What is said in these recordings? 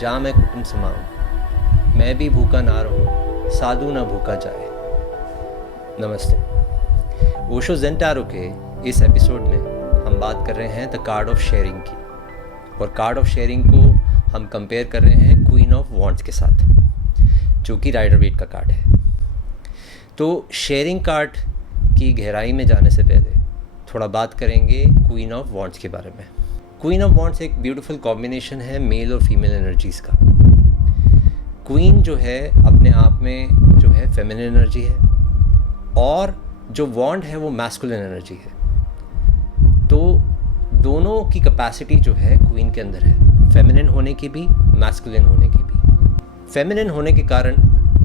जा मैं कुटुम समाऊं, मैं भी भूखा ना रहूं, साधु ना भूखा जाए। नमस्ते। ओशो ज़ेन टैरो के इस एपिसोड में हम बात कर रहे हैं द कार्ड ऑफ शेयरिंग की, और कार्ड ऑफ शेयरिंग को हम कंपेयर कर रहे हैं क्वीन ऑफ वॉन्ड्स के साथ, जो कि राइडर वेट का कार्ड है। तो शेयरिंग कार्ड की गहराई में जाने से पहले थोड़ा बात करेंगे क्वीन ऑफ वॉन्ड्स के बारे में। क्वीन ऑफ वॉन्ड्स एक ब्यूटीफुल कॉम्बिनेशन है मेल और फीमेल एनर्जीज़ का। क्वीन जो है अपने आप में जो है फेमिनिन एनर्जी है, और जो वॉन्ड है वो मैस्कुलिन एनर्जी है। तो दोनों की कैपेसिटी जो है क्वीन के अंदर है, फेमिनिन होने की भी, मैस्कुलिन होने की भी। फेमिनिन होने के कारण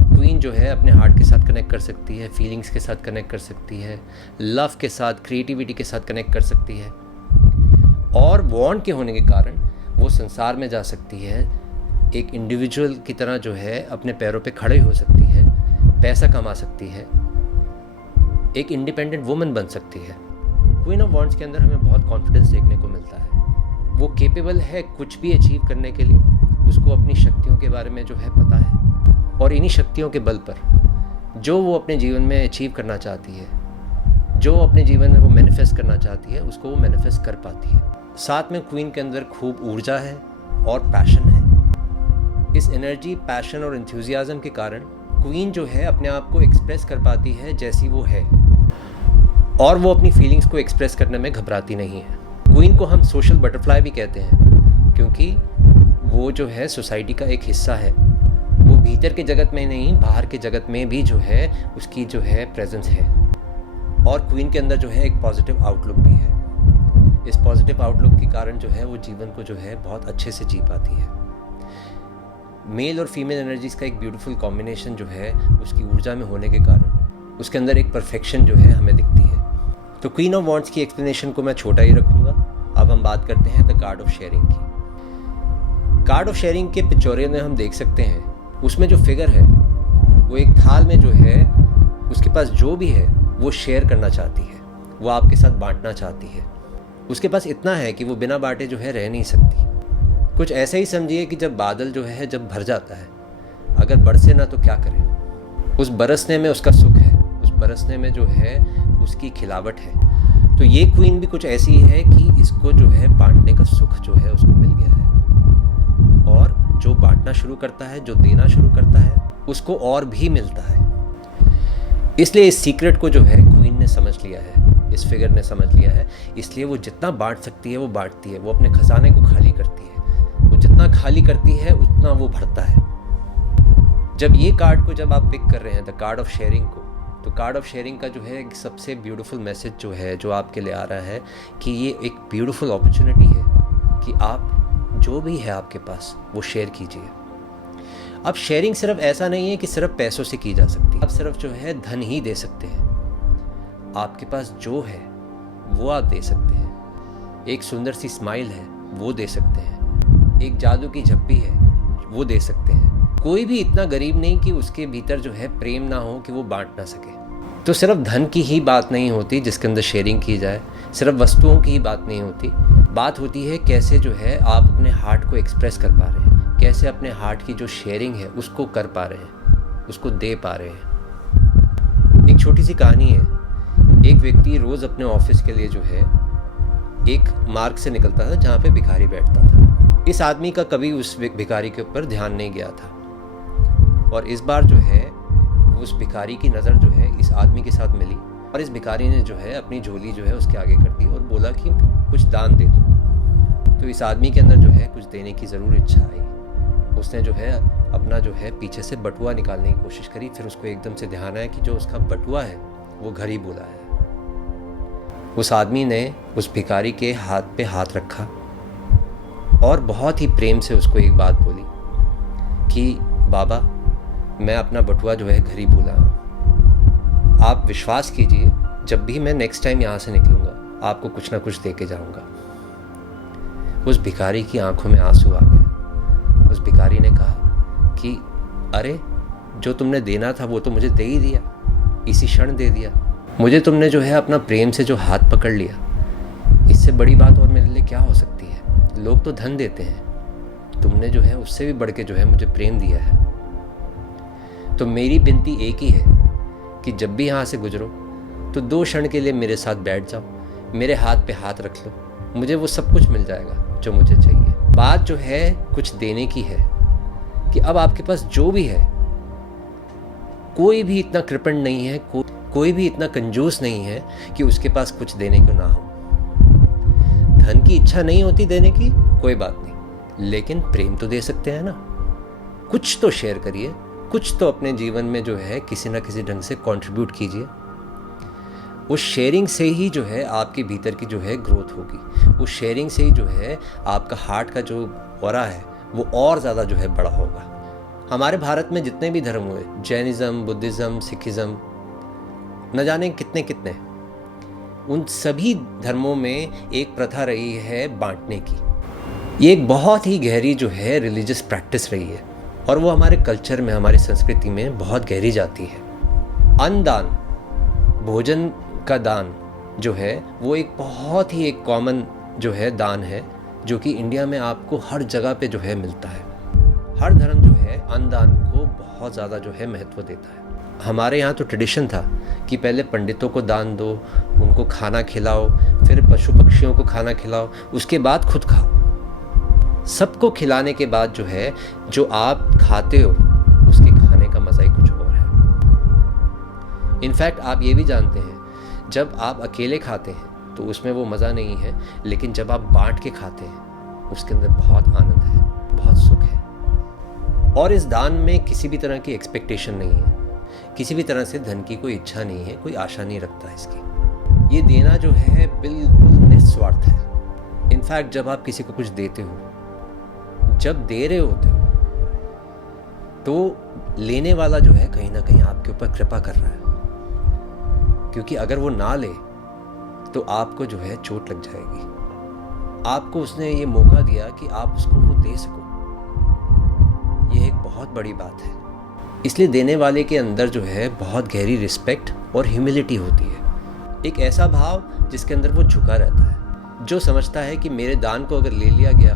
क्वीन जो है अपने हार्ट के साथ कनेक्ट कर सकती है, फीलिंग्स के साथ कनेक्ट कर सकती है, लव के साथ, क्रिएटिविटी के साथ कनेक्ट कर सकती है। और वॉन्ड के होने के कारण वो संसार में जा सकती है, एक इंडिविजुअल की तरह जो है अपने पैरों पे खड़े हो सकती है, पैसा कमा सकती है, एक इंडिपेंडेंट वुमन बन सकती है। क्वीन ऑफ वॉन्ड्स के अंदर हमें बहुत कॉन्फिडेंस देखने को मिलता है। वो केपेबल है कुछ भी अचीव करने के लिए, उसको अपनी शक्तियों के बारे में जो है पता है, और इन्हीं शक्तियों के बल पर जो वो अपने जीवन में अचीव करना चाहती है, जो अपने जीवन में वो मैनिफेस्ट करना चाहती है, उसको वो मैनिफेस्ट कर पाती है। साथ में क्वीन के अंदर खूब ऊर्जा है और पैशन है। इस एनर्जी, पैशन और एंथुसियाज्म के कारण क्वीन जो है अपने आप को एक्सप्रेस कर पाती है जैसी वो है, और वो अपनी फीलिंग्स को एक्सप्रेस करने में घबराती नहीं है। क्वीन को हम सोशल बटरफ्लाई भी कहते हैं, क्योंकि वो जो है सोसाइटी का एक हिस्सा है। वो भीतर के जगत में नहीं, बाहर के जगत में भी जो है उसकी जो है प्रेजेंस है। और क्वीन के अंदर जो है एक पॉजिटिव आउटलुक भी है। इस पॉजिटिव आउटलुक के कारण जो है वो जीवन को जो है बहुत अच्छे से जी पाती है। मेल और फीमेल एनर्जीज़ का एक ब्यूटीफुल कॉम्बिनेशन जो है उसकी ऊर्जा में होने के कारण उसके अंदर एक परफेक्शन जो है हमें दिखती है। तो क्वीन ऑफ वॉन्ड्स की एक्सप्लेनेशन को मैं छोटा ही रखूँगा। अब हम बात करते हैं द कार्ड ऑफ शेयरिंग की। कार्ड ऑफ शेयरिंग के पिक्चोरियल में हम देख सकते हैं, उसमें जो फिगर है वो एक थाल में जो है उसके पास जो भी है वो शेयर करना चाहती है, वो आपके साथ बांटना चाहती है। उसके पास इतना है कि वो बिना बांटे जो है रह नहीं सकती। कुछ ऐसे ही समझिए कि जब बादल जो है जब भर जाता है, अगर बरसे ना तो क्या करें। उस बरसने में उसका सुख है, उस बरसने में जो है उसकी खिलावट है। तो ये क्वीन भी कुछ ऐसी है कि इसको जो है बांटने का सुख जो है उसको मिल गया है, और जो बांटना शुरू करता है, जो देना शुरू करता है, उसको और भी मिलता है। इसलिए इस सीक्रेट को जो है क्वीन ने समझ लिया है, इस फिगर ने समझ लिया है। इसलिए वो जितना बांट सकती है वो बांटती है, वो अपने खजाने को खाली करती है। वो जितना खाली करती है उतना वो भरता है। जब ये कार्ड को जब आप पिक कर रहे हैं, द कार्ड ऑफ शेयरिंग को, तो कार्ड ऑफ शेयरिंग का जो है एक सबसे ब्यूटीफुल मैसेज जो है जो आपके लिए आ रहा है कि ये एक ब्यूटीफुल अपॉर्चुनिटी है कि आप जो भी है आपके पास वो शेयर कीजिए। अब शेयरिंग सिर्फ ऐसा नहीं है कि सिर्फ पैसों से की जा सकती है, आप सिर्फ जो है धन ही दे सकते हैं। आपके पास जो है वो आप दे सकते हैं। एक सुंदर सी स्माइल है वो दे सकते हैं, एक जादू की झप्पी है वो दे सकते हैं। कोई भी इतना गरीब नहीं कि उसके भीतर जो है प्रेम ना हो कि वो बांट ना सके। तो सिर्फ धन की ही बात नहीं होती जिसके अंदर शेयरिंग की जाए, सिर्फ वस्तुओं की ही बात नहीं होती। बात होती है कैसे जो है आप अपने हार्ट को एक्सप्रेस कर पा रहे हैं, कैसे अपने हार्ट की जो शेयरिंग है उसको कर पा रहे हैं, उसको दे पा रहे हैं। एक छोटी सी कहानी है। एक व्यक्ति रोज़ अपने ऑफिस के लिए जो है एक मार्ग से निकलता था जहाँ पे भिखारी बैठता था। इस आदमी का कभी उस भिखारी के ऊपर ध्यान नहीं गया था, और इस बार जो है उस भिखारी की नज़र जो है इस आदमी के साथ मिली, और इस भिखारी ने जो है अपनी झोली जो है उसके आगे कर दी और बोला कि कुछ दान दे दो। तो इस आदमी के अंदर जो है कुछ देने की ज़रूर इच्छा आई। उसने जो है अपना जो है पीछे से बटुआ निकालने की कोशिश करी। फिर उसको एकदम से ध्यान आया कि जो उसका बटुआ है वो घर ही भूला है। उस आदमी ने उस भिखारी के हाथ पे हाथ रखा और बहुत ही प्रेम से उसको एक बात बोली कि बाबा, मैं अपना बटुआ जो है घर ही भूला हूँ। आप विश्वास कीजिए, जब भी मैं नेक्स्ट टाइम यहाँ से निकलूँगा आपको कुछ ना कुछ दे के जाऊँगा। उस भिखारी की आंखों में आंसू आ गए। उस भिखारी ने कहा कि अरे, जो तुमने देना था वो तो मुझे दे ही दिया, इसी क्षण दे दिया। मुझे तुमने जो है अपना प्रेम से जो हाथ पकड़ लिया, इससे बड़ी बात और मेरे लिए क्या हो सकती है। लोग तो धन देते हैं, तुमने जो है उससे भी बढ़ के जो है मुझे प्रेम दिया है। तो मेरी विनती एक ही है कि जब भी यहाँ से गुजरो तो 2 क्षण के लिए मेरे साथ बैठ जाओ, मेरे हाथ पे हाथ रख लो, मुझे वो सब कुछ मिल जाएगा जो मुझे चाहिए। बात जो है कुछ देने की है कि अब आपके पास जो भी है, कोई भी इतना कृपण नहीं है, कोई भी इतना कंजूस नहीं है कि उसके पास कुछ देने को ना हो। धन की इच्छा नहीं होती देने की, कोई बात नहीं, लेकिन प्रेम तो दे सकते हैं ना। कुछ तो शेयर करिए, कुछ तो अपने जीवन में जो है किसी ना किसी ढंग से कंट्रीब्यूट कीजिए। उस शेयरिंग से ही जो है आपके भीतर की जो है ग्रोथ होगी। उस शेयरिंग से ही जो है आपका हार्ट का जो ऑरा है वो और ज़्यादा जो है बड़ा होगा। हमारे भारत में जितने भी धर्म हुए, जैनिज़्म, बुद्धिज़्म, सिखिज़्म, न जाने कितने कितने, उन सभी धर्मों में एक प्रथा रही है बांटने की। ये एक बहुत ही गहरी जो है रिलीजियस प्रैक्टिस रही है और वो हमारे कल्चर में, हमारी संस्कृति में बहुत गहरी जाती है। अन्नदान, भोजन का दान जो है वो एक बहुत ही एक कॉमन जो है दान है, जो कि इंडिया में आपको हर जगह पे जो है मिलता है। हर धर्म जो है अन्नदान को बहुत ज़्यादा जो है महत्व देता है। हमारे यहाँ तो ट्रेडिशन था कि पहले पंडितों को दान दो, उनको खाना खिलाओ, फिर पशु पक्षियों को खाना खिलाओ, उसके बाद खुद खाओ। सबको खिलाने के बाद जो है जो आप खाते हो उसके खाने का मज़ा ही कुछ और है। इनफैक्ट आप ये भी जानते हैं, जब आप अकेले खाते हैं तो उसमें वो मज़ा नहीं है, लेकिन जब आप बांट के खाते हैं उसके अंदर बहुत आनंद है, बहुत सुख है। और इस दान में किसी भी तरह की एक्सपेक्टेशन नहीं है, किसी भी तरह से धन की कोई इच्छा नहीं है, कोई आशा नहीं रखता है इसकी। ये देना जो है बिल्कुल निस्वार्थ है। इनफैक्ट जब आप किसी को कुछ देते हो, जब दे रहे होते हो, तो लेने वाला जो है कहीं ना कहीं आपके ऊपर कृपा कर रहा है, क्योंकि अगर वो ना ले तो आपको जो है चोट लग जाएगी। आपको उसने ये मौका दिया कि आप उसको वो दे सको, ये एक बहुत बड़ी बात है। इसलिए देने वाले के अंदर जो है बहुत गहरी रिस्पेक्ट और ह्यूमिलिटी होती है। एक ऐसा भाव जिसके अंदर वो झुका रहता है, जो समझता है कि मेरे दान को अगर ले लिया गया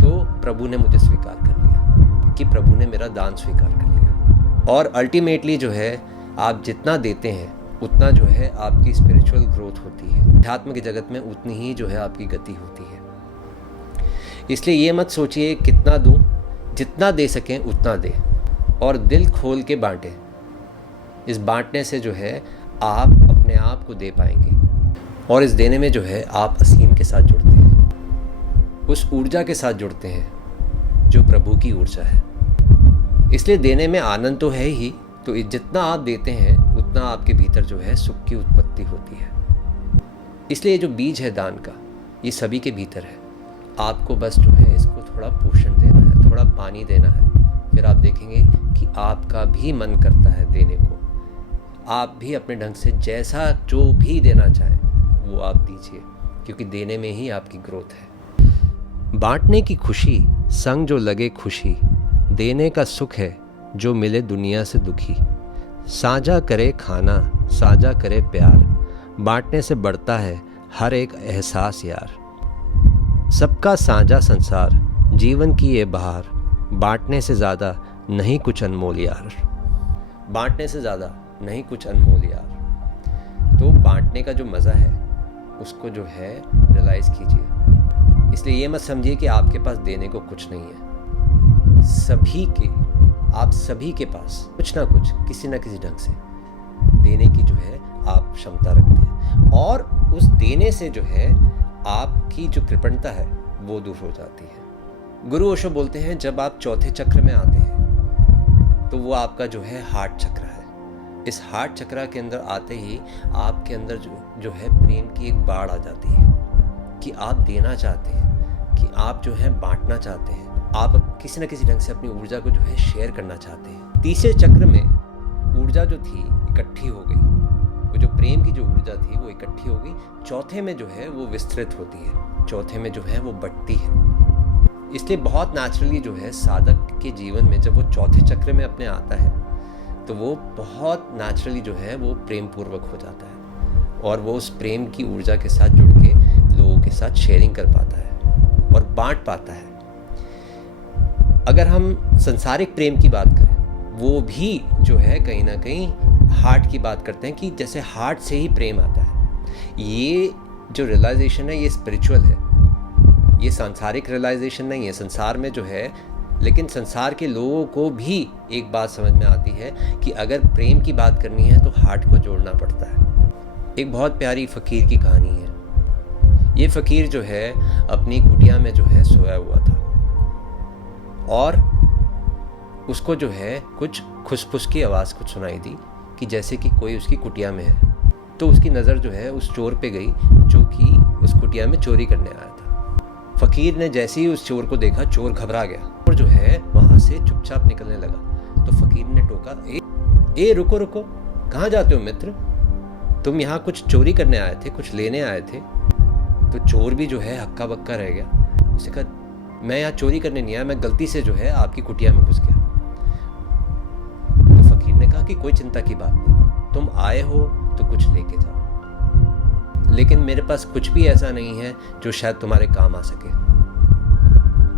तो प्रभु ने मुझे स्वीकार कर लिया, कि प्रभु ने मेरा दान स्वीकार कर लिया। और अल्टीमेटली जो है आप जितना देते हैं उतना जो है आपकी स्पिरिचुअल ग्रोथ होती है, अध्यात्म की जगत में उतनी ही जो है आपकी गति होती है। इसलिए ये मत सोचिए कितना दूं, जितना दे सकें उतना दें और दिल खोल के बांटें। इस बांटने से जो है आप अपने आप को दे पाएंगे और इस देने में जो है आप असीम के साथ जुड़ते हैं, उस ऊर्जा के साथ जुड़ते हैं जो प्रभु की ऊर्जा है। इसलिए देने में आनंद तो है ही, तो जितना आप देते हैं उतना आपके भीतर जो है सुख की उत्पत्ति होती है। इसलिए जो बीज है दान का, ये सभी के भीतर है। आपको बस जो है इसको थोड़ा पोषण देना है, थोड़ा पानी देना है, फिर आप देखेंगे कि आपका भी मन करता है देने को। आप भी अपने ढंग से जैसा जो भी देना चाहें वो आप दीजिए, क्योंकि देने में ही आपकी ग्रोथ है। बांटने की खुशी संग जो लगे खुशी, देने का सुख है जो मिले दुनिया से दुखी। साझा करे खाना, साझा करे प्यार, बांटने से बढ़ता है हर एक एहसास यार। सबका साझा संसार, जीवन की ये बहार, बांटने से ज़्यादा नहीं कुछ अनमोल यार। बांटने से ज़्यादा नहीं कुछ अनमोल यार। तो बांटने का जो मज़ा है उसको जो है रियलाइज़ कीजिए। इसलिए ये मत समझिए कि आपके पास देने को कुछ नहीं है। आप सभी के पास कुछ ना कुछ, किसी ना किसी ढंग से देने की जो है आप क्षमता रखते हैं, और उस देने से जो है आपकी जो कृपणता है वो दूर हो जाती है। गुरु ओशो बोलते हैं जब आप चौथे चक्र में आते हैं तो वो आपका जो है हार्ट चक्र है। इस हार्ट चक्र के अंदर आते ही आपके अंदर जो है प्रेम की एक बाढ़ आ जाती है कि आप देना चाहते हैं, कि आप जो है बांटना चाहते हैं, आप किसी न किसी ढंग से अपनी ऊर्जा को जो है शेयर करना चाहते हैं। तीसरे चक्र में ऊर्जा जो थी इकट्ठी हो गई, वो जो प्रेम की जो ऊर्जा थी वो इकट्ठी हो गई। चौथे में जो है वो विस्तृत होती है, चौथे में जो है वो बढ़ती है। इसलिए बहुत नेचुरली जो है साधक के जीवन में जब वो चौथे चक्र में अपने आता है तो वो बहुत नेचुरली जो है वो प्रेम पूर्वक हो जाता है और वो उस प्रेम की ऊर्जा के साथ जुड़ के लोगों के साथ शेयरिंग कर पाता है और बांट पाता है। अगर हम संसारिक प्रेम की बात करें, वो भी जो है कहीं ना कहीं हार्ट की बात करते हैं कि जैसे हार्ट से ही प्रेम आता है। ये जो रियलाइजेशन है ये स्पिरिचुअल है, ये सांसारिक रियलाइजेशन नहीं है। संसार में जो है, लेकिन संसार के लोगों को भी एक बात समझ में आती है कि अगर प्रेम की बात करनी है तो हार्ट को जोड़ना पड़ता है। एक बहुत प्यारी फ़कीर की कहानी है। ये फ़कीर जो है अपनी कुटिया में जो है सोया हुआ था और उसको जो है कुछ खुसफुस की आवाज़ कुछ सुनाई दी कि जैसे कि कोई उसकी कुटिया में है। तो उसकी नज़र जो है उस चोर पे गई जो कि उस कुटिया में चोरी करने आया था। फ़कीर ने जैसे ही उस चोर को देखा, चोर घबरा गया और जो है वहाँ से चुपचाप निकलने लगा। तो फ़कीर ने टोका, ए रुको रुको, कहाँ जाते हो मित्र? तुम यहाँ कुछ चोरी करने आए थे, कुछ लेने आए थे? तो चोर भी जो है हक्का बक्का रह गया। उसने कहा, मैं यहाँ चोरी करने नहीं आया, मैं गलती से जो है आपकी कुटिया में घुस गया। तो फ़कीर ने कहा कि कोई चिंता की बात नहीं, तुम आए हो तो कुछ लेके जाओ, लेकिन मेरे पास कुछ भी ऐसा नहीं है जो शायद तुम्हारे काम आ सके।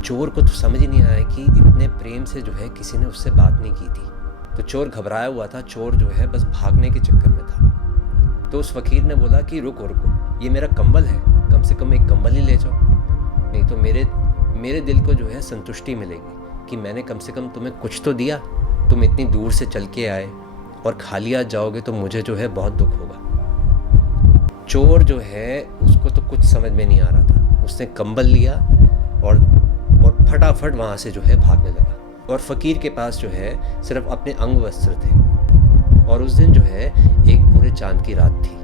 चोर को तो समझ ही नहीं आया कि इतने प्रेम से जो है किसी ने उससे बात नहीं की थी। तो चोर घबराया हुआ था, चोर जो है बस भागने के चक्कर में था। तो उस फ़कीर ने बोला कि रुको रुको, ये मेरा कंबल है, कम से कम एक कंबल ही ले जाओ, नहीं तो मेरे दिल को जो है संतुष्टि मिलेगी कि मैंने कम से कम तुम्हें कुछ तो दिया। तुम इतनी दूर से चल के आए और खाली आ जाओगे तो मुझे जो है बहुत दुख होगा। चोर जो है उसको तो कुछ समझ में नहीं आ रहा था। उसने कंबल लिया और फटाफट वहाँ से जो है भागने लगा। और फ़कीर के पास जो है सिर्फ अपने अंग वस्त्र थे और उस दिन जो है एक पूरे चांद की रात थी।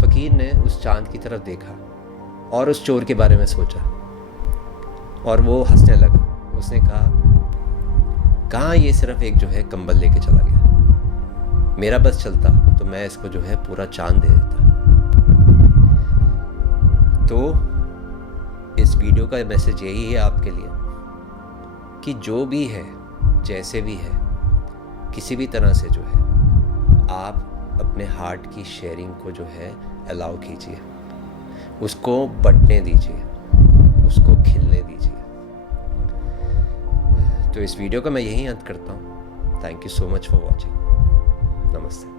फ़कीर ने उस चांद की तरफ देखा और उस चोर के बारे में सोचा और वो हंसने लगा। उसने कहा, कहाँ ये सिर्फ एक जो है कंबल लेके चला गया, मेरा बस चलता तो मैं इसको जो है पूरा चांद दे देता। तो इस वीडियो का मैसेज यही है आपके लिए कि जो भी है, जैसे भी है, किसी भी तरह से जो है आप अपने हार्ट की शेयरिंग को जो है अलाउ कीजिए, उसको बंटने दीजिए, उसको खिलने दीजिए। तो इस वीडियो का मैं यही अंत करता हूँ। Thank you so much for watching. नमस्ते।